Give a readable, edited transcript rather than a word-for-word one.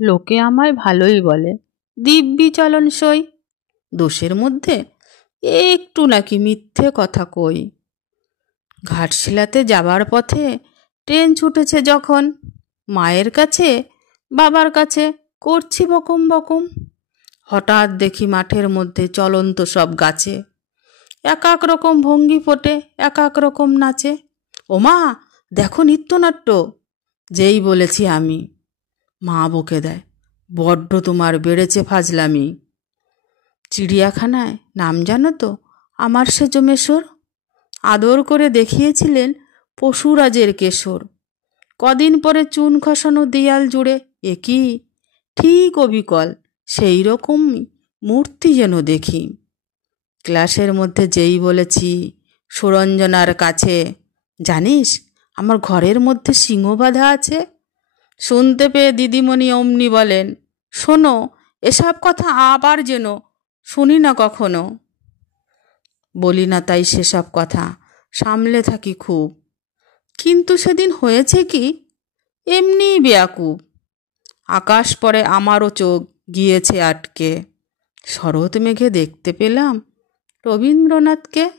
লোকে আমায় ভালোই বলে, দিব্যি চলন সই। দোষের মধ্যে একটু নাকি মিথ্যে কথা কই। ঘাটশিলাতে যাবার পথে ট্রেন ছুটেছে যখন, মায়ের কাছে বাবার কাছে করছি বকম বকম। হঠাৎ দেখি মাঠের মধ্যে চলন্ত সব গাছে এক এক রকম ভঙ্গি ফোটে, এক এক রকম নাচে। ওমা, দেখো নৃত্যনাট্য। যেই বলেছি আমি, মা বকে দেয়, বড্ড তোমার বেড়েছে ফাজলামি। চিড়িয়াখানায় নাম জানো তো আমার সেজো মেশর? আদর করে দেখিয়েছিলেন পশুরাজের কেশর। কদিন পরে চুন খসানো দেয়াল জুড়ে এ কি ঠিক অবিকল সেই রকমই মূর্তি যেন দেখি। ক্লাসের মধ্যে যেই বলেছি সুরঞ্জনার কাছে, জানিস আমার ঘরের মধ্যে সিংহ বাঁধা আছে, শুনতে পেয়ে দিদিমণি অমনি বলেন, শোনো এসব কথা আবার যেন শুনি না কখনো। বলি না তাই সেসব কথা, সামলে থাকি খুব। কিন্তু সেদিন হয়েছে কি, এমনিই বেয়াকুব। আকাশ পরে আমারও চোখ গিয়েছে আটকে। শরৎ মেঘে দেখতে পেলাম রবীন্দ্রনাথকে।